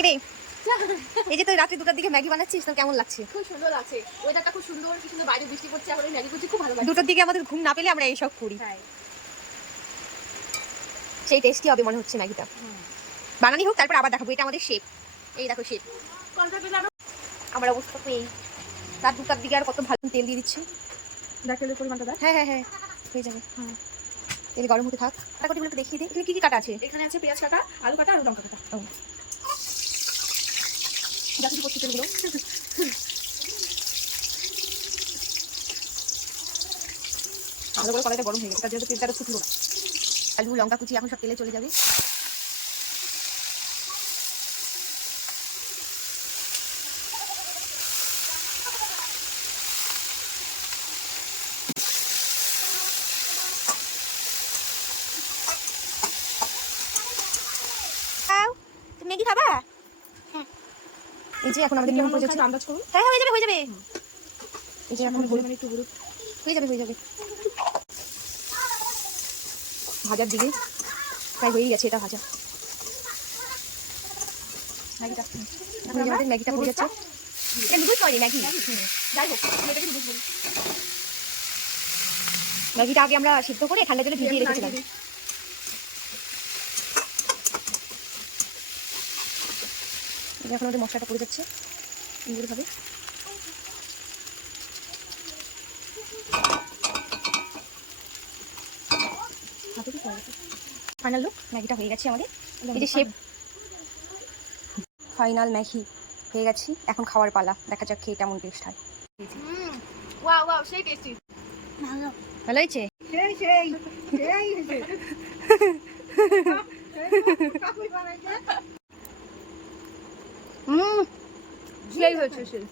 কিরে এই যে তুই রাত্রি 2টার দিকে ম্যাগি বানাচ্ছিস তোর কেমন লাগছে? খুব সুন্দর লাগছে, ওয়েদারটা খুব সুন্দর, কি সুন্দর বাইরে বৃষ্টি পড়ছে, এখন ম্যাগি করছি, খুব ভালো লাগছে। 2টার দিকে আমাদের ঘুম না পেলে আমরা এইসব করি। হ্যাঁ, সেই টেস্টি হবে মনে হচ্ছে ম্যাগিটা। বানানি হোক তারপর আবার দেখাবো। এটা আমাদের শেপ, এই দেখো শেপ। কন্ট্রাক্ট পেলে আমার অবস্থা তো এই। রাত 2টার দিকে আর কত ভালো তেল দিয়ে দিচ্ছি। তেলের পরিমাণটা দেখ। হ্যাঁ হ্যাঁ হ্যাঁ হয়ে যাবে। তেল গরম হতে থাক। কাটাকুটিগুলো একটু দেখিয়ে দিই। এখানে কি কি কাটা আছে? এখানে আছে পেঁয়াজ কাটা, আলু কাটা আর লঙ্কা কাটা। ও যা কিছু করছি তেলগুলো ভালো করে কড়াইটা গরম হয়ে গেছে, তার জন্য তেলটা ফুটলো না। আলু লঙ্কা কুচি এখন সব তেলে চলে যাবে। তুমি ম্যাগি খাবা? হ্যাঁ। এই যে এখন আমাদের নিয়ম হয়ে যাচ্ছে। আন্দাজ করুন। হ্যাঁ হ্যাঁ হয়ে যাবে হয়ে যাবে। এই যে এখন পরিমাণে একটু হলুদ। হয়ে যাবে হয়ে যাবে। ভাজার দিকে প্রায় হয়েই গেছে, এটা ভাজা ম্যাগিটা। এখন আমাদের ম্যাগিটা হয়ে যাচ্ছে। এটা নুডলস নয় ম্যাগি, যাই হোক, এটাকে নুডলস বলি। ম্যাগিটা আগে আমরা সিদ্ধ করে ঠান্ডা জলে ভিজিয়ে রেখেছিলাম। এখন আমাদের মশলাটা পড়ে যাচ্ছে সুন্দরভাবে। ফাইনাল লুক, ম্যাগিটা হয়ে গেছে আমাদের। এই যে শেপ, ফাইনাল ম্যাগি হয়ে গেছে। এখন খাওয়ার পালা, দেখা যাক খেয়ে কেমন টেস্ট হয়। ওয়াও ওয়াও, সেই টেস্টি। ভালো হয়েছে। সেই সেই সেই হয়েছে সেই।